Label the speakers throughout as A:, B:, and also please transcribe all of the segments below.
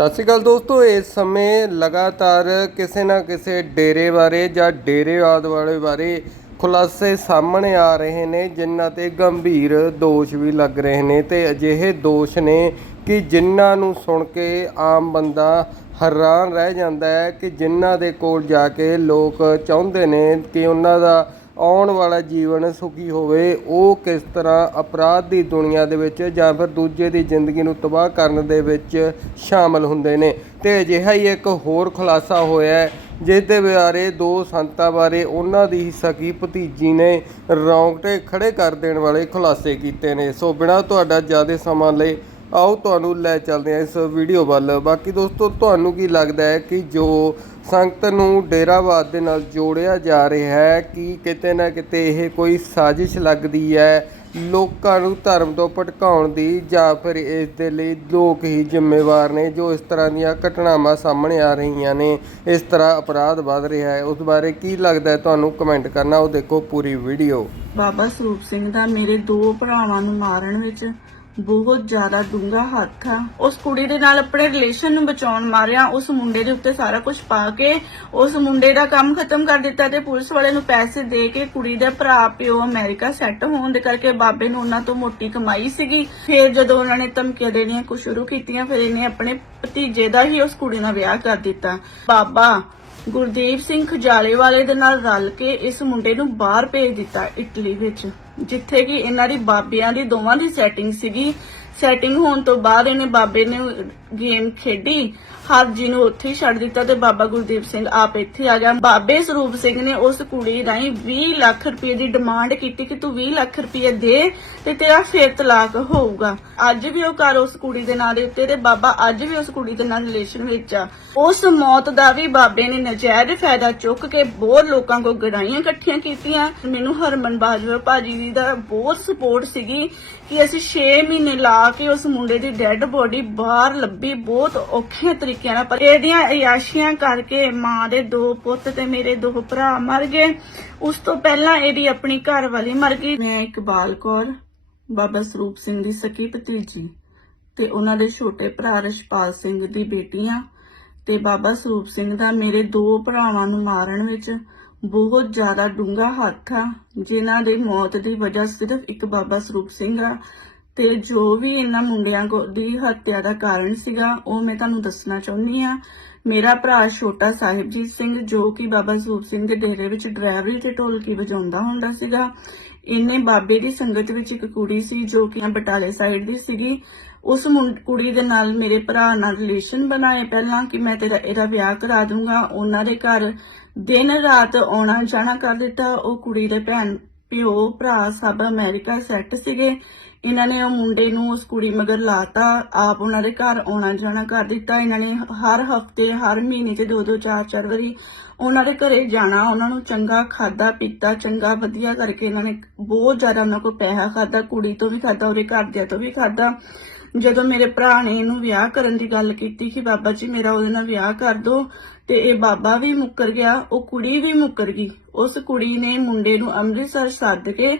A: ਸਤਿ ਸ਼੍ਰੀ ਅਕਾਲ ਦੋਸਤੋ, ਇਸ ਸਮੇਂ ਲਗਾਤਾਰ ਕਿਸੇ ਨਾ ਕਿਸੇ ਡੇਰੇ ਬਾਰੇ ਜਾਂ ਡੇਰੇਵਾਦ ਵਾਲੇ ਬਾਰੇ ਖੁਲਾਸੇ ਸਾਹਮਣੇ ਆ ਰਹੇ ਨੇ, ਜਿਨ੍ਹਾਂ ਤੇ ਗੰਭੀਰ ਦੋਸ਼ ਵੀ ਲੱਗ ਰਹੇ ਨੇ ਤੇ ਅਜਿਹੇ ਦੋਸ਼ ਨੇ ਕਿ ਜਿਨ੍ਹਾਂ ਨੂੰ ਸੁਣ ਕੇ ਆਮ ਬੰਦਾ ਹੈਰਾਨ ਰਹਿ ਜਾਂਦਾ ਹੈ ਕਿ ਜਿਨ੍ਹਾਂ ਦੇ ਕੋਲ ਜਾ ਕੇ ਲੋਕ ਚਾਹੁੰਦੇ ਨੇ ਕਿ ਉਹਨਾਂ ਦਾ ਆਉਣ ਵਾਲਾ ਜੀਵਨ ਸੁਖੀ ਹੋਵੇ, ਉਹ ਕਿਸ ਤਰ੍ਹਾਂ ਅਪਰਾਧ ਦੀ ਦੁਨੀਆ ਦੇ ਵਿੱਚ ਜਾਂ ਫਿਰ ਦੂਜੇ ਦੀ ਜ਼ਿੰਦਗੀ ਨੂੰ ਤਬਾਹ ਕਰਨ ਦੇ ਵਿੱਚ ਸ਼ਾਮਲ ਹੁੰਦੇ ਨੇ? ਤੇ ਅਜਿਹਾ ਹੀ ਇੱਕ ਹੋਰ ਖੁਲਾਸਾ ਹੋਇਆ ਜਿਸ ਦੇ ਬਾਰੇ ਦੋ ਸੰਤਾਂ ਬਾਰੇ ਉਹਨਾਂ ਦੀ ਹੀ ਸਕੀ ਭਤੀਜੀ ਨੇ ਰੌਂਗਟੇ ਖੜੇ ਕਰ ਦੇਣ ਵਾਲੇ ਖੁਲਾਸੇ ਕੀਤੇ ਨੇ। ਸੋ ਬਿਨਾਂ ਤੁਹਾਡਾ ਜ਼ਿਆਦਾ ਸਮਾਂ ਲਈ ਆਓ ਤੁਹਾਨੂੰ ਲੈ ਚੱਲਦੇ ਹਾਂ ਇਸ ਵੀਡੀਓ ਵੱਲ। ਬਾਕੀ ਦੋਸਤੋ, ਤੁਹਾਨੂੰ ਕੀ ਲੱਗਦਾ ਹੈ ਕਿ ਜੋ ਸੰਗਤ ਨੂੰ ਡੇਰਾਵਾਦ ਦੇ ਨਾਲ ਜੋੜਿਆ ਜਾ ਰਿਹਾ ਹੈ, ਕਿ ਕਿਤੇ ਨਾ ਕਿਤੇ ਇਹ ਕੋਈ ਸਾਜ਼ਿਸ਼ ਲੱਗਦੀ ਹੈ ਲੋਕਾਂ ਨੂੰ ਧਰਮ ਤੋਂ ਭਟਕਾਉਣ ਦੀ ਜਾਂ ਫਿਰ ਇਸ ਦੇ ਲਈ ਲੋਕ ਹੀ ਜ਼ਿੰਮੇਵਾਰ ਨੇ ਜੋ ਇਸ ਤਰ੍ਹਾਂ ਦੀਆਂ ਘਟਨਾਵਾਂ ਸਾਹਮਣੇ ਆ ਰਹੀਆਂ ਨੇ, ਇਸ ਤਰ੍ਹਾਂ ਅਪਰਾਧ ਵੱਧ ਰਿਹਾ ਹੈ? ਉਸ ਬਾਰੇ ਕੀ ਲੱਗਦਾ ਹੈ? ਤੁਹਾਨੂੰ ਕਮੈਂਟ ਕਰਨਾ, ਉਹ ਦੇਖੋ ਪੂਰੀ ਵੀਡੀਓ।
B: ਬਾਬਾ ਸਰੂਪ ਸਿੰਘ ਦਾ ਮੇਰੇ ਦੋ ਭਰਾਵਾਂ ਨੂੰ ਮਾਰਨ ਵਿੱਚ ਬਹੁਤ ਜ਼ਿਆਦਾ ਡੂੰਘਾ ਹੱਥ ਆ। ਉਸ ਕੁੜੀ ਦੇ ਨਾਲ ਆਪਣੇ ਰਿਲੇਸ਼ਨ ਨੂੰ ਬਚਾਉਣ ਮਾਰਿਆ। ਉਸ ਮੁੰਡੇ ਦੇ ਉੱਤੇ ਸਾਰਾ ਕੁਝ ਪਾ ਕੇ ਉਸ ਮੁੰਡੇ ਦਾ ਕੰਮ ਖਤਮ ਕਰ ਦਿੱਤਾ ਤੇ ਪੁਲਿਸ ਵਾਲੇ ਨੂੰ ਪੈਸੇ ਦੇ ਕੇ ਕੁੜੀ ਦੇ ਭਰਾ, ਪਿਓ ਅਮਰੀਕਾ ਸੈੱਟ ਹੋਣ ਦੇ ਕਰਕੇ ਬਾਬੇ ਨੂੰ ਉਹਨਾਂ ਤੋਂ ਮੋਟੀ ਕਮਾਈ ਸੀਗੀ। ਫਿਰ ਜਦੋਂ ਉਹਨਾਂ ਨੇ ਧਮਕੀਆਂ ਦੇਣੀਆਂ ਕੁਝ ਸ਼ੁਰੂ ਕੀਤੀਆਂ, ਫਿਰ ਇਹਨੇ ਆਪਣੇ ਭਤੀਜੇ ਦਾ ਹੀ ਉਸ ਕੁੜੀ ਨਾਲ ਵਿਆਹ ਕਰ ਦਿੱਤਾ। ਬਾਬਾ ਗੁਰਦੀਪ ਸਿੰਘ ਖਜਾਲੇ ਵਾਲੇ ਦੇ ਨਾਲ ਰਲ ਕੇ ਇਸ ਮੁੰਡੇ ਨੂੰ ਬਾਹਰ ਭੇਜ ਦਿੱਤਾ ਇਟਲੀ ਵਿੱਚ। ਜਿੱਥੇ ਕਿ ਇਹਨਾਂ ਦੀ ਬਾਬਿਆਂ ਦੀ ਦੋਵਾਂ ਦੀ ਸੈਟਿੰਗ ਸੀਗੀ। ਸੈਟਿੰਗ ਹੋਣ ਤੋਂ ਬਾਅਦ ਇਹਨੇ ਬਾਬੇ ਨੇ ਗੇਮ ਖੇਡੀ। ਹਰ ਜੀ ਨੂੰ ਉੱਥੇ ਹੀ ਛੱਡ ਦਿੱਤਾ ਤੇ ਬਾਬਾ ਗੁਰਦੀਪ ਸਿੰਘ ਆਪ ਇੱਥੇ ਆ ਗਿਆ। ਬਾਬੇ ਸਰੂਪ ਸਿੰਘ ਨੇ ਉਸ ਕੁੜੀ ਰਾਹੀਂ 20 ਲੱਖ ਰੁਪਏ ਦੀ ਡਿਮਾਂਡ ਕੀਤੀ ਕਿ ਤੂੰ 20 ਲੱਖ ਰੁਪਏ ਦੇ ਤੇ ਤੇਰਾ ਫੇਰ ਤਲਾਕ ਹੋਊਗਾ। ਅੱਜ ਵੀ ਉਹ ਘਰ ਉਸ ਕੁੜੀ ਦੇ ਨਾਂ ਦੇ ਉੱਤੇ ਤੇ ਬਾਬਾ ਅੱਜ ਵੀ ਉਸ ਕੁੜੀ ਦੇ ਨਾਲ ਰਿਲੇਸ਼ਨ ਵਿੱਚ ਆ। ਉਸ ਮੌਤ ਦਾ ਵੀ ਬਾਬੇ ਨੇ ਨਜਾਇਜ਼ ਫਾਇਦਾ ਚੁੱਕ ਕੇ ਬਹੁਤ ਲੋਕਾਂ ਕੋ ਗੜਾਈਆਂ ਇਕੱਠੀਆਂ ਕੀਤੀਆਂ। ਮੈਨੂੰ ਹਰਮਨ ਬਾਜਵਾ ਭਾਜੀ ਦੀ ਦਾ ਬਹੁਤ ਸਪੋਰਟ ਸੀਗੀ ਕਿ ਅਸੀਂ 6 ਮਹੀਨੇ ਲਾ ਕੇ ਉਸ ਮੁੰਡੇ ਦੀ ਡੈੱਡ ਬੋਡੀ ਬਾਹਰ ਲੱਭੀ ਬਹੁਤ ਔਖੇ ਤਰੀਕਿਆਂ ਨਾਲ। ਪਰ ਇਹਦੀਆਂ ਅਯਾਸ਼ੀਆਂ ਕਰਕੇ ਮਾਂ ਦੇ ਦੋ ਪੁੱਤ ਤੇ ਮੇਰੇ ਦੋ ਭਰਾ ਮਰ ਗਏ। ਉਸ ਤੋਂ ਪਹਿਲਾਂ ਇਹਦੀ ਆਪਣੀ ਘਰ ਵਾਲੀ ਮਰ ਗਈ। ਮੈਂ ਇਕਬਾਲ ਕੌਰ, ਬਾਬਾ ਸਰੂਪ ਸਿੰਘ ਦੀ ਸਕੀ ਭਤੀਜੀ ਤੇ ਉਹਨਾਂ ਦੇ ਛੋਟੇ ਭਰਾ ਰਸ਼ਪਾਲ ਸਿੰਘ ਦੀ ਬੇਟੀਆਂ ਤੇ ਬਾਬਾ ਸਰੂਪ ਸਿੰਘ ਦਾ ਮੇਰੇ ਦੋ ਭਰਾਵਾਂ ਨੂੰ ਮਾਰਨ ਵਿੱਚ ਬਹੁਤ ਜ਼ਿਆਦਾ ਡੂੰਘਾ ਹੱਥ ਆ, ਜਿਨ੍ਹਾਂ ਦੀ ਮੌਤ ਦੀ ਵਜ੍ਹਾ ਸਿਰਫ ਇੱਕ ਬਾਬਾ ਸਰੂਪ ਸਿੰਘ ਆ। ਤੇ ਜੋ ਵੀ ਇਹਨਾਂ ਮੁੰਡਿਆਂ ਕੋ ਦੀ ਹੱਤਿਆ ਦਾ ਕਾਰਨ ਸੀਗਾ, ਉਹ ਮੈਂ ਤੁਹਾਨੂੰ ਦੱਸਣਾ ਚਾਹੁੰਦੀ ਆ ਮੇਰਾ ਭਰਾ ਛੋਟਾ ਸਾਹਿਬਜੀਤ ਸਿੰਘ, ਜੋ ਕਿ ਬਾਬਾ ਸਰੂਪ ਸਿੰਘ ਦੇ ਡੇਰੇ ਵਿੱਚ ਡਰਾਈਵਰੀ ਤੇ ਢੋਲਕੀ ਵਜਾਉਂਦਾ ਹੁੰਦਾ ਸੀਗਾ, ਇਹਨੇ ਬਾਬੇ ਦੀ ਸੰਗਤ ਵਿੱਚ ਇੱਕ ਕੁੜੀ ਸੀ, ਜੋ ਕਿ ਬਟਾਲੇ ਸਾਈਡ ਦੀ ਸੀਗੀ। ਉਸ ਮੁੰ- ਕੁੜੀ ਦੇ ਨਾਲ ਮੇਰੇ ਭਰਾ ਨਾਲ ਰਿਲੇਸ਼ਨ ਬਣਾਏ ਪਹਿਲਾਂ ਕਿ ਮੈਂ ਤੇਰਾ ਇਹਦਾ ਵਿਆਹ ਕਰਾ ਦੂੰਗਾ। ਉਹਨਾਂ ਦੇ ਘਰ ਦਿਨ ਰਾਤ ਆਉਣਾ ਜਾਣਾ ਕਰ ਦਿੱਤਾ। ਉਹ ਕੁੜੀ ਦੇ ਭੈਣ ਪਿਓ, ਭਰਾ ਸਭ ਅਮਰੀਕਾ ਸੈੱਟ ਸੀਗੇ। ਇਹਨਾਂ ਨੇ ਉਹ ਮੁੰਡੇ ਨੂੰ ਉਸ ਕੁੜੀ ਮਗਰ ਲਾਤਾ, ਆਪ ਉਹਨਾਂ ਦੇ ਘਰ ਆਉਣਾ ਜਾਣਾ ਕਰ ਦਿੱਤਾ। ਇਹਨਾਂ ਨੇ ਹਰ ਹਫ਼ਤੇ, ਹਰ ਮਹੀਨੇ 'ਚ ਦੋ ਦੋ ਚਾਰ ਚਾਰ ਵਾਰੀ ਉਹਨਾਂ ਦੇ ਘਰੇ ਜਾਣਾ, ਉਹਨਾਂ ਨੂੰ ਚੰਗਾ ਖਾਦਾ ਪੀਤਾ, ਚੰਗਾ ਵਧੀਆ ਕਰਕੇ ਇਹਨਾਂ ਨੇ ਬਹੁਤ ਜ਼ਿਆਦਾ ਉਹਨਾਂ ਕੋਲ ਪੈਸਾ ਖਾਦਾ ਕੁੜੀ ਤੋਂ ਵੀ ਖਾਦਾ ਉਹਦੇ ਘਰਦਿਆਂ ਤੋਂ ਵੀ ਖਾਦਾ ਜਦੋਂ ਮੇਰੇ ਭਰਾ ਨੇ ਇਹਨੂੰ ਵਿਆਹ ਕਰਨ ਦੀ ਗੱਲ ਕੀਤੀ ਕਿ ਬਾਬਾ ਜੀ ਮੇਰਾ ਉਹਦੇ ਨਾਲ ਵਿਆਹ ਕਰ ਦਿਓ ਤੇ ਇਹ ਬਾਬਾ ਵੀ ਮੁੱਕਰ ਗਿਆ, ਉਹ ਕੁੜੀ ਵੀ ਮੁੱਕਰ ਗਈ। ਉਸ ਕੁੜੀ ਨੇ ਮੁੰਡੇ ਨੂੰ ਅੰਮ੍ਰਿਤਸਰ ਸੱਦ ਕੇ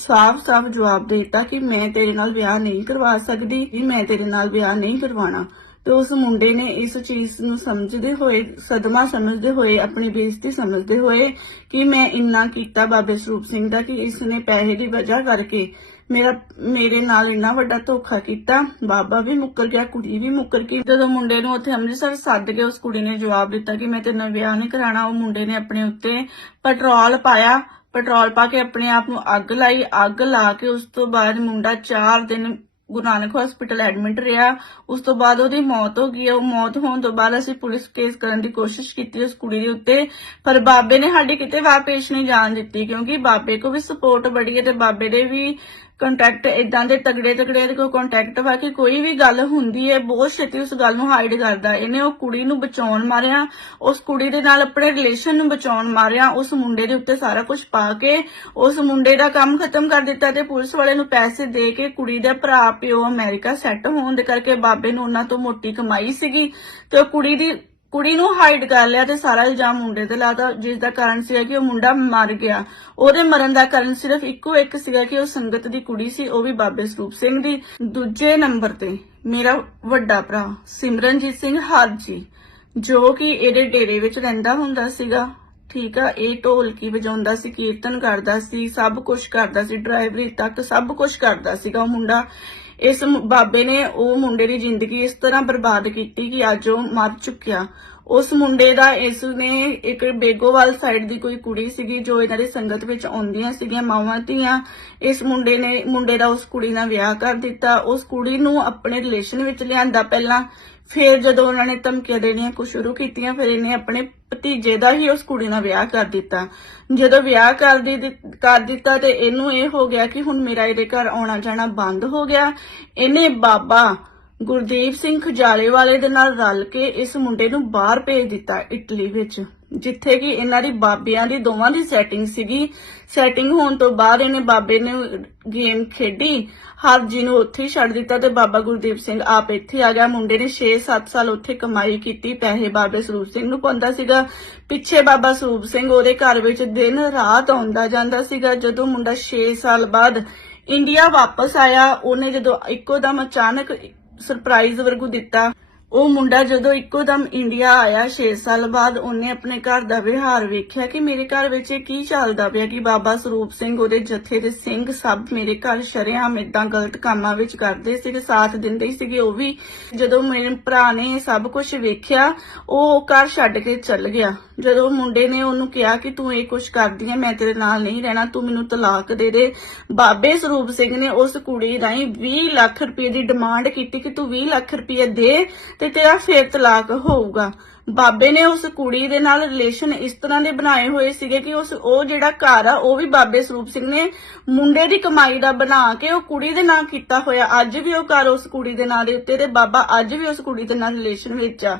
B: ਸਾਫ਼-ਸਾਫ਼ ਜਵਾਬ ਦੇ ਦਿੱਤਾ ਕਿ ਮੈਂ ਤੇਰੇ ਨਾਲ ਵਿਆਹ ਨਹੀਂ ਕਰਵਾ ਸਕਦੀ ਕਿ ਮੈਂ ਤੇਰੇ ਨਾਲ ਵਿਆਹ ਨਹੀਂ ਕਰਵਾਉਣਾ। ਤੇ ਉਸ ਮੁੰਡੇ ਨੇ ਇਸ ਚੀਜ਼ ਨੂੰ ਸਮਝਦੇ ਹੋਏ, ਸਦਮਾ ਸਮਝਦੇ ਹੋਏ, ਆਪਣੀ ਬੇਇੱਜ਼ਤੀ ਸਮਝਦੇ ਹੋਏ ਕਿ ਮੈਂ ਇੰਨਾ ਕੀਤਾ ਬਾਬੇ ਸਰੂਪ ਸਿੰਘ ਦਾ ਕਿ ਇਸ ਨੇ ਪੈਸੇ ਦੀ ਵਜ੍ਹਾ ਕਰਕੇ ਮੇਰਾ, ਮੇਰੇ ਨਾਲ ਇੰਨਾ ਵੱਡਾ ਧੋਖਾ ਕੀਤਾ, ਬਾਬਾ ਵੀ ਮੁੱਕਰ ਗਿਆ, ਕੁੜੀ ਵੀ ਮੁੱਕਰ ਗਈ। ਜਦੋਂ ਮੁੰਡੇ ਨੂੰ ਉੱਥੇ ਅੰਮ੍ਰਿਤਸਰ ਸੱਦ ਕੇ ਉਸ ਕੁੜੀ ਨੇ ਜਵਾਬ ਦਿੱਤਾ ਕਿ ਮੈਂ ਤੇਰੇ ਨਾਲ ਵਿਆਹ ਨਹੀਂ ਕਰਾਣਾ ਉਹ ਮੁੰਡੇ ਨੇ ਆਪਣੇ ਉੱਤੇ ਪੈਟਰੋਲ ਪਾਇਆ। ਪੈਟਰੋਲ ਪਾ ਕੇ ਆਪਣੇ ਆਪ ਨੂੰ ਅੱਗ ਲਾਈ। ਅੱਗ ਲਾ ਕੇ ਉਸ ਤੋਂ ਬਾਅਦ ਮੁੰਡਾ 4 ਦਿਨ ਗੁਰੂ ਨਾਨਕ ਹਸਪੀਟਲ ਐਡਮਿਟ ਰਿਹਾ। ਉਸ ਤੋਂ ਬਾਅਦ ਉਹਦੀ ਮੌਤ ਹੋ ਗਈ। ਉਹ ਮੌਤ ਹੋਣ ਤੋਂ ਬਾਅਦ ਅਸੀਂ ਪੁਲਿਸ ਕੇਸ ਕਰਨ ਦੀ ਕੋਸ਼ਿਸ਼ ਕੀਤੀ ਉਸ ਕੁੜੀ ਦੇ ਉੱਤੇ। ਪਰ ਬਾਬੇ ਨੇ ਸਾਡੀ ਕਿਤੇ ਵਾਹ ਪੇਸ਼ ਨਹੀਂ ਜਾਣ ਦਿੱਤੀ, ਕਿਉਂਕਿ ਬਾਬੇ ਕੋ ਵੀ ਸਪੋਰਟ ਬੜੀ ਹੈ ਤੇ ਬਾਬੇ ਦੇ ਵੀ ਕੰਟੈਕਟ ਇਦਾਂ ਦੇ ਤਗੜੇ ਤਗੜੇ ਦੇ ਕੋਈ ਕੰਟੈਕਟ ਵਾ ਕਿ ਕੋਈ ਵੀ ਗੱਲ ਹੁੰਦੀ ਹੈ, ਬਹੁਤ ਛੇਤੀ ਉਸ ਗੱਲ ਨੂੰ ਹਾਈਡ ਕਰਦਾ ਇਹਨੇ ਉਹ ਕੁੜੀ ਨੂੰ ਬਚਾਉਣ ਮਾਰਿਆ, ਉਸ ਕੁੜੀ ਦੇ ਨਾਲ ਆਪਣੇ ਰਿਲੇਸ਼ਨ ਨੂੰ ਬਚਾਉਣ ਮਾਰਿਆ, ਉਸ ਮੁੰਡੇ ਦੇ ਉੱਤੇ ਸਾਰਾ ਕੁਝ ਪਾ ਕੇ, ਉਸ ਮੁੰਡੇ ਦਾ ਕੰਮ ਖਤਮ ਕਰ ਦਿੱਤਾ ਤੇ ਪੁਲਿਸ ਵਾਲੇ ਨੂੰ ਪੈਸੇ ਦੇ ਕੇ ਕੁੜੀ ਦਾ ਭਰਾ, ਪਿਓ ਅਮਰੀਕਾ ਸੈੱਟ ਹੋਣ ਦੇ ਕਰਕੇ ਬਾਬੇ ਨੂੰ ਉਹਨਾਂ ਤੋਂ ਮੋਟੀ ਕਮਾਈ ਸੀਗੀ ਤੇ ਉਹ ਕੁੜੀ ਦੀ ਕੁੜੀ ਨੂੰ ਹਾਈਡ ਕਰ ਲਿਆ ਤੇ ਸਾਰਾ ਇਲਜ਼ਾਮ ਮੁੰਡੇ ਤੇ ਲਾਤਾ। ਜਿਸ ਦਾ ਕਾਰਨ ਸੀਗਾ ਕਿ ਉਹ ਮੁੰਡਾ ਮਰ ਗਿਆ। ਉਹਦੇ ਮਰਨ ਦਾ ਕਾਰਨ ਸਿਰਫ ਇੱਕੋ ਇੱਕ ਸੀਗਾ ਕਿ ਉਹ ਸੰਗਤ ਦੀ ਕੁੜੀ ਸੀ, ਉਹ ਵੀ ਬਾਬੇ ਸਰੂਪ ਸਿੰਘ ਦੀ। ਦੂਜੇ ਨੰਬਰ ਤੇ ਮੇਰਾ ਵੱਡਾ ਭਰਾ ਸਿਮਰਨਜੀਤ ਸਿੰਘ ਹਾਜੀ ਜੋ ਕਿ ਇਹਦੇ ਡੇਰੇ ਵਿੱਚ ਰਹਿੰਦਾ ਹੁੰਦਾ ਸੀਗਾ। ਠੀਕ ਆ, ਇਹ ਢੋਲਕੀ ਵਜਾਉਂਦਾ ਸੀ, ਕੀਰਤਨ ਕਰਦਾ ਸੀ, ਸਭ ਕੁਝ ਕਰਦਾ ਸੀ, ਡਰਾਈਵਰੀ ਤੱਕ ਸਭ ਕੁਝ ਕਰਦਾ ਸੀਗਾ ਉਹ ਮੁੰਡਾ। ਇਸ ਬਾਬੇ ਨੇ ਉਹ ਮੁੰਡੇ ਦੀ ਜ਼ਿੰਦਗੀ ਇਸ ਤਰ੍ਹਾਂ ਬਰਬਾਦ ਕੀਤੀ ਕਿ ਅੱਜ ਉਹ ਮਰ ਚੁੱਕਿਆ। ਉਸ ਮੁੰਡੇ ਦਾ ਇਸ ਨੇ ਇੱਕ ਬੇਗੋਵਾਲ ਸਾਈਡ ਦੀ ਕੋਈ ਕੁੜੀ ਸੀਗੀ ਜੋ ਇਹਨਾਂ ਦੀ ਸੰਗਤ ਵਿੱਚ ਆਉਂਦੀਆਂ ਸੀਗੀਆਂ, ਮਾਵਾਂ ਧੀਆਂ। ਇਸ ਮੁੰਡੇ ਨੇ, ਮੁੰਡੇ ਦਾ ਉਸ ਕੁੜੀ ਨਾਲ ਵਿਆਹ ਕਰ ਦਿੱਤਾ। ਉਸ ਕੁੜੀ ਨੂੰ ਆਪਣੇ ਰਿਲੇਸ਼ਨ ਵਿੱਚ ਲਿਆਂਦਾ। ਪਹਿਲਾਂ ਫਿਰ ਜਦੋਂ ਉਹਨਾਂ ਨੇ ਧਮਕੀਆਂ ਦੇਣੀਆਂ ਕੁ ਸ਼ੁਰੂ ਕੀਤੀਆਂ, ਫਿਰ ਇਹਨੇ ਆਪਣੇ ਭਤੀਜੇ ਦਾ ਹੀ ਉਸ ਕੁੜੀ ਨਾਲ ਵਿਆਹ ਕਰ ਦਿੱਤਾ। ਜਦੋਂ ਵਿਆਹ ਕਰ ਦੀ ਕਰ ਦਿੱਤਾ ਤੇ ਇਹਨੂੰ ਇਹ ਹੋ ਗਿਆ ਕਿ ਹੁਣ ਮੇਰਾ ਇਹਦੇ ਘਰ ਆਉਣਾ ਜਾਣਾ ਬੰਦ ਹੋ ਗਿਆ। ਇਹਨੇ ਬਾਬਾ ਗੁਰਦੀਪ ਸਿੰਘ ਖਜਾਲੇ ਵਾਲੇ ਦੇ ਨਾਲ ਰਲ ਕੇ ਇਸ ਮੁੰਡੇ ਨੂੰ ਬਾਹਰ ਭੇਜ ਦਿੱਤਾ ਇਟਲੀ ਵਿੱਚ। ਜਿੱਥੇ ਕਿ ਇਹਨਾਂ ਦੀ ਬਾਬਿਆਂ ਦੀ ਦੋਵਾਂ ਦੀ ਸੈਟਿੰਗ ਸੀਗੀ। ਸੈਟਿੰਗ ਹੋਣ ਤੋਂ ਬਾਅਦ ਇਹਨੇ ਬਾਬੇ ਨੇ ਗੇਮ ਖੇਡੀ। ਹਰ ਜੀ ਨੂੰ ਉੱਥੇ ਛੱਡ ਦਿੱਤਾ ਤੇ ਬਾਬਾ ਗੁਰਦੀਪ ਸਿੰਘ ਆਪ ਇੱਥੇ ਆ ਗਿਆ। ਮੁੰਡੇ ਨੇ 6-7 ਸਾਲ ਉੱਥੇ ਕਮਾਈ ਕੀਤੀ, ਪੈਸੇ ਬਾਬੇ ਸਰੂਪ ਸਿੰਘ ਨੂੰ ਪਾਉਂਦਾ ਸੀਗਾ। ਪਿੱਛੇ ਬਾਬਾ ਸਰੂਪ ਸਿੰਘ ਉਹਦੇ ਘਰ ਵਿੱਚ ਦਿਨ ਰਾਤ ਆਉਂਦਾ ਜਾਂਦਾ ਸੀਗਾ। ਜਦੋਂ ਮੁੰਡਾ 6 ਸਾਲ ਬਾਅਦ ਇੰਡੀਆ ਵਾਪਸ ਆਇਆ, ਉਹਨੇ ਜਦੋਂ ਇੱਕੋ ਦਮ ਅਚਾਨਕ ਸਰਪ੍ਰਾਈਜ਼ ਵਰਗੂ ਦਿੱਤਾ। ਉਹ ਮੁੰਡਾ ਜਦੋਂ ਇੱਕੋ ਦਮ ਇੰਡੀਆ ਆਇਆ 6 ਸਾਲ ਬਾਅਦ, ਉਹਨੇ ਆਪਣੇ ਘਰ ਦਾ ਵਿਹਾਰ ਵੇਖਿਆ ਕਿ ਮੇਰੇ ਘਰ ਵਿੱਚ ਇਹ ਕੀ ਚੱਲਦਾ ਪਿਆ ਕਿ ਬਾਬਾ ਸਰੂਪ ਸਿੰਘ, ਉਹਦੇ ਜਥੇ ਦੇ ਸਿੰਘ ਸਭ ਮੇਰੇ ਘਰ ਸ਼ਰੇਆਮ ਇਦਾਂ ਗਲਤ ਕੰਮਾਂ ਵਿੱਚ ਕਰਦੇ ਸੀਗੇ ਸਾਥ ਦਿੰਦੇ ਸੀਗੇ। ਉਹ ਵੀ ਜਦੋਂ ਮੇਰੇ ਭਰਾ ਨੇ ਸਭ ਕੁਝ ਵੇਖਿਆ, ਉਹ ਘਰ ਛੱਡ ਕੇ ਚੱਲ ਗਿਆ। ਜਦੋਂ ਮੁੰਡੇ ਨੇ ਉਹਨੂੰ ਕਿਹਾ ਕਿ ਤੂੰ ਇਹ ਕੁਝ ਕਰਦੀ ਹੈ ਮੈਂ ਤੇਰੇ ਨਾਲ ਨਹੀਂ ਰਹਿਣਾ, ਤੂੰ ਮੈਨੂੰ ਤਲਾਕ ਦੇ ਦੇ। ਬਾਬੇ ਸਰੂਪ ਸਿੰਘ ਨੇ ਉਸ ਕੁੜੀ ਰਾਹੀਂ 20 ਲੱਖ ਰੁਪਏ ਦੀ ਡਿਮਾਂਡ ਕੀਤੀ ਕਿ ਤੂੰ 20 ਲੱਖ ਰੁਪਏ ਦੇ ਤੇ ਤੇਰਾ ਫੇਰ ਤਲਾਕ ਹੋਊਗਾ। ਬਾਬੇ ਨੇ ਉਸ ਕੁੜੀ ਦੇ ਨਾਲ ਰਿਲੇਸ਼ਨ ਇਸ ਤਰ੍ਹਾਂ ਦੇ ਬਣਾਏ ਹੋਏ ਸੀਗੇ ਕਿ ਉਸ, ਉਹ ਜਿਹੜਾ ਘਰ ਆ, ਉਹ ਵੀ ਬਾਬੇ ਸਰੂਪ ਸਿੰਘ ਨੇ ਮੁੰਡੇ ਦੀ ਕਮਾਈ ਦਾ ਬਣਾ ਕੇ ਉਹ ਕੁੜੀ ਦੇ ਨਾਂ ਕੀਤਾ ਹੋਇਆ। ਅੱਜ ਵੀ ਉਹ ਘਰ ਉਸ ਕੁੜੀ ਦੇ ਨਾਂ ਦੇ ਉੱਤੇ ਤੇ ਬਾਬਾ ਅੱਜ ਵੀ ਉਸ ਕੁੜੀ ਦੇ ਨਾਲ ਰਿਲੇਸ਼ਨ ਵਿੱਚ ਆ।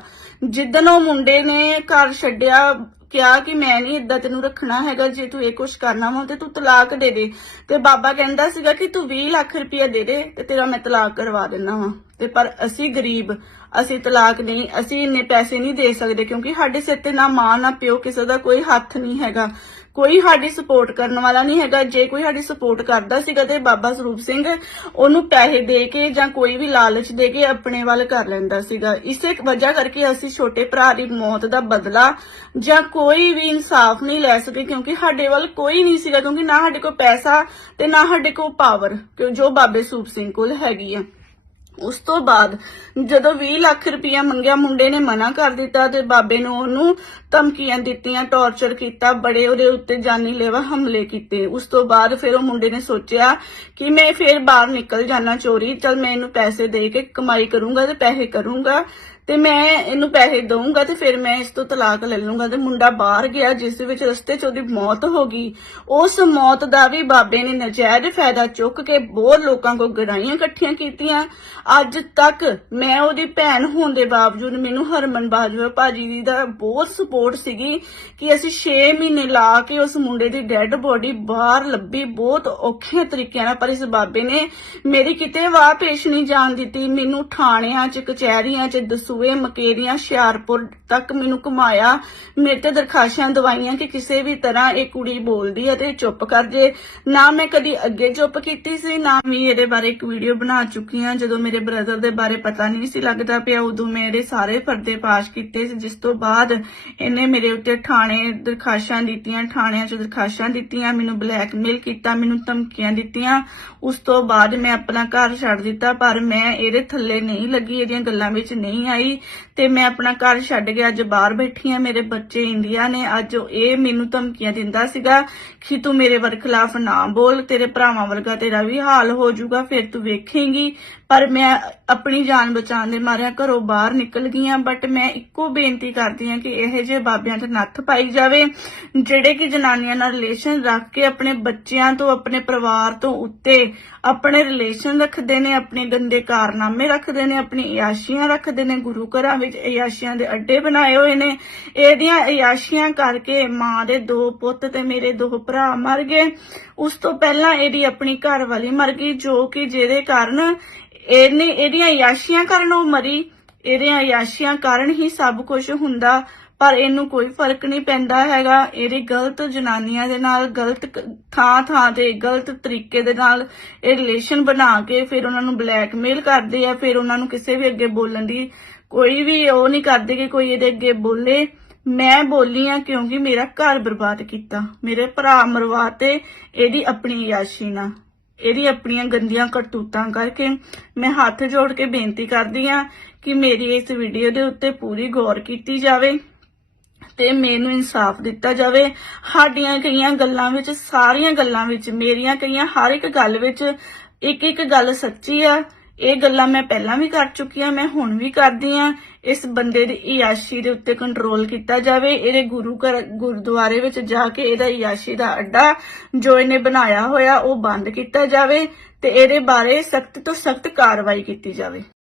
B: ਜਿੱਦਨ ਉਹ ਮੁੰਡੇ ਨੇ ਘਰ ਛੱਡਿਆ, ਕਿਹਾ ਕਿ ਮੈਂ ਨਹੀਂ ਇਦਾਂ ਤੈਨੂੰ ਰੱਖਣਾ ਹੈਗਾ, ਜੇ ਤੂੰ ਇਹ ਕੁਛ ਕਰਨਾ ਵਾ, ਤੇ ਤੂੰ ਤਲਾਕ ਦੇ ਦੇ। ਤੇ ਬਾਬਾ ਕਹਿੰਦਾ ਸੀਗਾ ਕਿ ਤੂੰ 20 ਲੱਖ ਰੁਪਏ ਦੇ ਦੇ, ਤੇ ਤੇਰਾ ਮੈਂ ਤਲਾਕ ਕਰਵਾ ਦਿੰਦਾ ਵਾਂ। ਤੇ ਪਰ ਅਸੀਂ ਗਰੀਬ, ਅਸੀਂ ਤਲਾਕ ਨਹੀਂ, ਅਸੀਂ ਇੰਨੇ ਪੈਸੇ ਨਹੀਂ ਦੇ ਸਕਦੇ, ਕਿਉਂਕਿ ਸਾਡੇ ਸਿਰ ਤੇ ਨਾ ਮਾਂ, ਨਾ ਪਿਓ, ਕਿਸੇ ਦਾ ਕੋਈ ਹੱਥ ਨਹੀਂ ਹੈਗਾ। ਕੋਈ ਸਾਡੀ ਸਪੋਰਟ ਕਰਨ ਵਾਲਾ ਨਹੀਂ ਹੈਗਾ। ਜੇ ਕੋਈ ਸਾਡੀ ਸਪੋਰਟ ਕਰਦਾ ਸੀਗਾ ਤੇ ਬਾਬਾ ਸਰੂਪ ਸਿੰਘ ਉਹਨੂੰ ਪੈਸੇ ਦੇ ਕੇ ਜਾਂ ਕੋਈ ਵੀ ਲਾਲਚ ਦੇ ਕੇ ਆਪਣੇ ਵੱਲ ਕਰ ਲੈਂਦਾ ਸੀਗਾ। ਇਸੇ ਵਜ੍ਹਾ ਕਰਕੇ ਅਸੀਂ ਛੋਟੇ ਭਰਾ ਦੀ ਮੌਤ ਦਾ ਬਦਲਾ ਜਾਂ ਕੋਈ ਵੀ ਇਨਸਾਫ ਨਹੀਂ ਲੈ ਸਕੇ ਕਿਉਂਕਿ ਸਾਡੇ ਵੱਲ ਕੋਈ ਨਹੀਂ ਸੀਗਾ ਕਿਉਂਕਿ ਨਾ ਸਾਡੇ ਕੋਲ ਪੈਸਾ ਤੇ ਨਾ ਸਾਡੇ ਕੋਲ ਪਾਵਰ ਜੋ ਬਾਬੇ ਸਰੂਪ ਸਿੰਘ ਕੋਲ ਹੈਗੀ ਹੈ ਉਸ ਤੋਂ ਬਾਅਦ ਜਦੋਂ 20 ਲੱਖ ਰੁਪਇਆ ਮੰਗਿਆ, ਮੁੰਡੇ ਨੇ ਮਨਾ ਕਰ ਦਿੱਤਾ ਤੇ ਬਾਬੇ ਨੂੰ ਉਹਨੂੰ ਧਮਕੀਆਂ ਦਿੱਤੀਆਂ, ਟੌਰਚਰ ਕੀਤਾ, ਬੜੇ ਉਹਦੇ ਉੱਤੇ ਜਾਨੀ ਲੈਵਾ ਹਮਲੇ ਕੀਤੇ। ਉਸ ਤੋਂ ਬਾਅਦ ਫਿਰ ਉਹ ਮੁੰਡੇ ਨੇ ਸੋਚਿਆ ਕਿ ਮੈਂ ਫਿਰ ਬਾਹਰ ਨਿਕਲ ਜਾਣਾ ਚੋਰੀ, ਚਲ ਮੈਂ ਇਹਨੂੰ ਪੈਸੇ ਦੇ ਕੇ ਕਮਾਈ ਕਰੂੰਗਾ ਤੇ ਪੈਸੇ ਕਰੂੰਗਾ। ਤੇ ਮੈਂ ਇਹਨੂੰ ਪੈਸੇ ਦਊਂਗਾ ਤੇ ਫਿਰ ਮੈਂ ਇਸ ਤੋਂ ਤਲਾਕ ਲੈ ਲੂੰਗਾ ਤੇ ਮੁੰਡਾ ਬਾਹਰ ਗਿਆ, ਜਿਸ ਵਿੱਚ ਰਸਤੇ 'ਚ ਉਹਦੀ ਮੌਤ ਹੋ ਗਈ। ਉਸ ਮੌਤ ਦਾ ਵੀ ਬਾਬੇ ਨੇ ਨਜਾਇਜ਼ ਫਾਇਦਾ ਚੁੱਕ ਕੇ ਬਹੁਤ ਲੋਕਾਂ ਕੋ ਗਰਾਈਆਂ ਇਕੱਠੀਆਂ ਕੀਤੀਆਂ। ਅੱਜ ਤੱਕ ਮੈਂ ਉਹਦੀ ਭੈਣ ਹੋਣ ਦੇ ਬਾਵਜੂਦ ਮੈਨੂੰ ਹਰਮਨ ਬਾਜਵਾ ਭਾਜੀ ਦੀ ਦਾ ਬਹੁਤ ਸਪੋਰਟ ਸੀਗੀ ਕਿ ਅਸੀਂ 6 ਮਹੀਨੇ ਲਾ ਕੇ ਉਸ ਮੁੰਡੇ ਦੀ ਡੈੱਡ ਬੋਡੀ ਬਾਹਰ ਲੱਭੀ ਬਹੁਤ ਔਖੇ ਤਰੀਕਿਆਂ ਨਾਲ, ਪਰ ਇਸ ਬਾਬੇ ਨੇ ਮੇਰੀ ਕਿਤੇ ਵਾਹ ਪੇਸ਼ ਨਹੀਂ ਜਾਣ ਦਿੱਤੀ। ਮੈਨੂੰ ਥਾਣਿਆਂ 'ਚ, ਕਚਹਿਰੀਆਂ 'ਚ ਦਸੂਏ ਮਕੇਰੀਆਂ ਹੁਸ਼ਿਆਰਪੁਰ ਤੱਕ ਮੈਨੂੰ ਘੁਮਾਇਆ। ਮੇਰੇ ਤੇ ਦਰਖਾਸ਼ਾਂ ਦਵਾਈਆਂ ਕਿ ਕਿਸੇ ਵੀ ਤਰ੍ਹਾਂ ਇਹ ਕੁੜੀ ਬੋਲਦੀ ਹੈ ਤੇ ਚੁੱਪ ਕਰ ਜੇ। ਨਾ ਮੈਂ ਕਦੀ ਅੱਗੇ ਚੁੱਪ ਕੀਤੀ ਸੀ, ਨਾ ਵੀ ਇਹਦੇ ਬਾਰੇ ਇੱਕ ਵੀਡੀਓ ਬਣਾ ਚੁੱਕੀ ਹਾਂ। ਜਦੋਂ ਮੇਰੇ ਬ੍ਰਦਰ ਦੇ ਬਾਰੇ ਪਤਾ ਨਹੀਂ ਸੀ ਲੱਗਦਾ ਪਿਆ, ਉਦੋਂ ਮੈਂ ਇਹਦੇ ਸਾਰੇ ਪਰਦੇ ਪਾਸ਼ ਕੀਤੇ ਸੀ, ਜਿਸ ਤੋਂ ਬਾਅਦ ਇਹਨੇ ਮੇਰੇ ਉੱਤੇ ਥਾਣੇ ਦਰਖਾਸ਼ਾਂ ਦਿੱਤੀਆਂ ਥਾਣਿਆਂ 'ਚ ਦਰਖਾਸ਼ਾਂ ਦਿੱਤੀਆਂ, ਮੈਨੂੰ ਬਲੈਕਮੇਲ ਕੀਤਾ, ਮੈਨੂੰ ਧਮਕੀਆਂ ਦਿੱਤੀਆਂ। ਉਸ ਤੋਂ ਬਾਅਦ ਮੈਂ ਆਪਣਾ ਘਰ ਛੱਡ ਦਿੱਤਾ, ਪਰ ਮੈਂ ਇਹਦੇ ਥੱਲੇ ਨਹੀਂ ਲੱਗੀ, ਇਹਦੀਆਂ ਗੱਲਾਂ ਵਿੱਚ ਨਹੀਂ ਆਈ। ਤੇ ਮੈਂ ਆਪਣਾ ਘਰ ਛੱਡ ਕੇ ਅੱਜ ਬਾਹਰ ਬੈਠੀ ਆ ਮੇਰੇ ਬੱਚੇ ਇੰਡੀਆ ਨੇ। ਅੱਜ ਇਹ ਮੈਨੂੰ ਧਮਕੀਆਂ ਦਿੰਦਾ ਸੀਗਾ ਕਿ ਤੂੰ ਮੇਰੇ ਵਰ ਖਿਲਾਫ ਨਾ ਬੋਲ, ਤੇਰੇ ਭਰਾਵਾਂ ਵਰਗਾ ਤੇਰਾ ਵੀ ਹਾਲ ਹੋ ਜਾਊਗਾ, ਫਿਰ ਤੂੰ ਵੇਖੇਂਗੀ। ਪਰ ਮੈਂ ਆਪਣੀ ਜਾਨ ਬਚਾਉਣ ਦੇ ਮਾਰਿਆਂ, ਘਰੋਂ ਬਾਹਰ ਨਿਕਲ ਗਈ ਹਾਂ ਬਟ ਮੈਂ ਇੱਕੋ ਬੇਨਤੀ ਕਰਦੀ ਹਾਂ ਕਿ ਇਹੋ ਜਿਹੇ ਬਾਬਿਆਂ 'ਚ ਨੱਥ ਪਾਈ ਜਾਵੇ, ਜਿਹੜੇ ਕਿ ਜਨਾਨੀਆਂ ਨਾਲ ਰਿਲੇਸ਼ਨ ਰੱਖ ਕੇ ਆਪਣੇ ਬੱਚਿਆਂ ਤੋਂ, ਆਪਣੇ ਪਰਿਵਾਰ ਤੋਂ ਉੱਤੇ ਆਪਣੇ ਰਿਲੇਸ਼ਨ ਰੱਖਦੇ ਨੇ, ਆਪਣੇ ਗੰਦੇ ਕਾਰਨਾਮੇ ਰੱਖਦੇ ਨੇ, ਆਪਣੀ ਇਯਾਸ਼ੀਆਂ ਰੱਖਦੇ ਨੇ, ਗੁਰੂ ਘਰਾਂ ਵਿੱਚ ਇਯਾਸ਼ੀਆਂ ਦੇ ਅੱਡੇ ਬਣਾਏ ਹੋਏ ਨੇ। ਇਹਦੀਆਂ ਇਯਾਸ਼ੀਆਂ ਕਰਕੇ ਮਾਂ ਦੇ ਦੋ ਪੁੱਤ ਤੇ ਮੇਰੇ ਦੋ ਭਰਾ ਮਰ ਗਏ। ਉਸ ਤੋਂ ਪਹਿਲਾਂ ਇਹਦੀ ਆਪਣੀ ਘਰ ਵਾਲੀ ਮਰ ਗਈ, ਜੋ ਕਿ ਜਿਹਦੇ ਕਾਰਨ ਇਹਨੇ ਇਹਦੀਆਂ ਯਾਸ਼ੀਆਂ ਕਾਰਨ ਉਹ ਮਰੀ। ਇਹਦੀਆਂ ਯਾਸ਼ੀਆਂ ਕਾਰਨ ਹੀ ਸਭ ਕੁਝ ਹੁੰਦਾ, ਪਰ ਇਹਨੂੰ ਕੋਈ ਫ਼ਰਕ ਨਹੀਂ ਪੈਂਦਾ ਹੈਗਾ। ਇਹਦੇ ਗਲਤ ਜਨਾਨੀਆਂ ਦੇ ਨਾਲ, ਗਲਤ ਥਾਂ ਥਾਂ ਤੇ ਗਲਤ ਤਰੀਕੇ ਦੇ ਨਾਲ ਇਹ ਰਿਲੇਸ਼ਨ ਬਣਾ ਕੇ ਫਿਰ ਉਹਨਾਂ ਨੂੰ ਬਲੈਕਮੇਲ ਕਰਦੇ ਆ। ਫਿਰ ਉਹਨਾਂ ਨੂੰ ਕਿਸੇ ਵੀ ਅੱਗੇ ਬੋਲਣ ਦੀ ਕੋਈ ਵੀ ਉਹ ਨਹੀਂ ਕਰਦੇ ਕਿ ਕੋਈ ਇਹਦੇ ਅੱਗੇ ਬੋਲੇ। ਮੈਂ ਬੋਲੀ ਆ ਕਿਉਂਕਿ ਮੇਰਾ ਘਰ ਬਰਬਾਦ ਕੀਤਾ। ਮੇਰੇ ਭਰਾ ਮਰਵਾਤੇ ਇਹਦੀ ਆਪਣੀ ਯਾਸ਼ੀ ਨਾਲ। ਇਹਦੀ ਆਪਣੀਆਂ ਗੰਦੀਆਂ ਕਰਤੂਤਾਂ ਕਰਕੇ ਮੈਂ ਹੱਥ ਜੋੜ ਕੇ ਬੇਨਤੀ ਕਰਦੀ ਆ ਕਿ ਮੇਰੀ ਇਸ ਵੀਡੀਓ ਦੇ ਉੱਤੇ ਪੂਰੀ ਗੌਰ ਕੀਤੀ ਜਾਵੇ ਤੇ ਮੈਨੂੰ ਇਨਸਾਫ ਦਿੱਤਾ ਜਾਵੇ। ਸਾਡੀਆਂ ਕਈਆਂ ਗੱਲਾਂ ਵਿੱਚ, ਸਾਰੀਆਂ ਗੱਲਾਂ ਵਿੱਚ, ਮੇਰੀਆਂ ਕਈਆਂ ਹਰ ਇੱਕ ਗੱਲ ਵਿੱਚ ਇੱਕ ਇੱਕ ਗੱਲ ਸੱਚੀ ਆ। ਇਹ ਗੱਲਾਂ ਮੈਂ ਪਹਿਲਾਂ ਵੀ ਕਰ ਚੁੱਕੀ ਆ ਮੈਂ ਹੁਣ ਵੀ ਕਰਦੀ ਆ ਇਸ ਬੰਦੇ ਦੀ ਇਯਾਸ਼ੀ ਦੇ ਉੱਤੇ ਕੰਟਰੋਲ ਕੀਤਾ ਜਾਵੇ, ਇਹਦੇ ਗੁਰੂ ਘਰ, ਗੁਰਦੁਆਰੇ ਵਿੱਚ ਜਾ ਕੇ ਇਹਦਾ ਇਯਾਸ਼ੀ ਦਾ ਅੱਡਾ ਜੋ ਇਹਨੇ ਬਣਾਇਆ ਹੋਇਆ, ਉਹ ਬੰਦ ਕੀਤਾ ਜਾਵੇ ਤੇ ਇਹਦੇ ਬਾਰੇ ਸਖਤ ਤੋਂ ਸਖਤ ਕਾਰਵਾਈ ਕੀਤੀ ਜਾਵੇ।